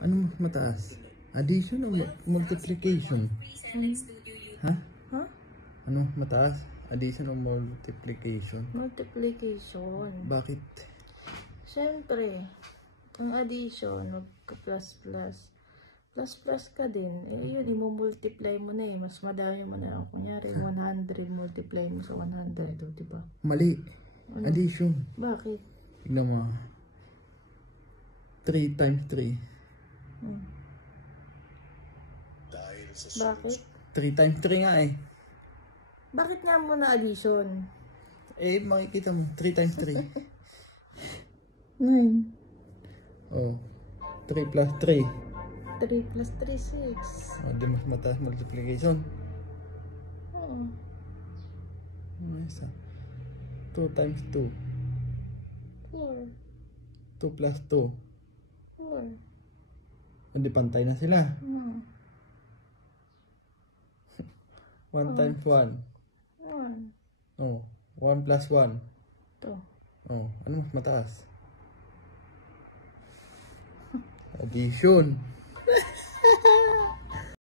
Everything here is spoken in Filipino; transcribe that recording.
Ano mas mataas? Addition o multiplication? Ha? Ha? Ano mas mataas? Addition o multiplication? Multiplication. Bakit? Siyempre, ang addition, magka-plus-plus. Plus-plus ka din. Eh, yun, i-multiply mo na eh. Mas madami mo na. Kunyari, 100, multiply mo sa 100. O, diba? Mali. Ano? Addition. Bakit? Tignan mo. 3 times 3. Bakit? 3 times 3 nga eh. Bakit nga mo na addition? Eh, makikita mo. 3 times 3. 9. Oh. 3 plus 3. 3 plus 3, 6. O, di mas mataas multiplication. Oo. Ano isa? 2 times 2. 4. 2 plus 2. 4. Hindi pantay na sila. 1 times 1. 1. Oh. 1 plus 1. 2. Oh. Ano mas mataas? Addition.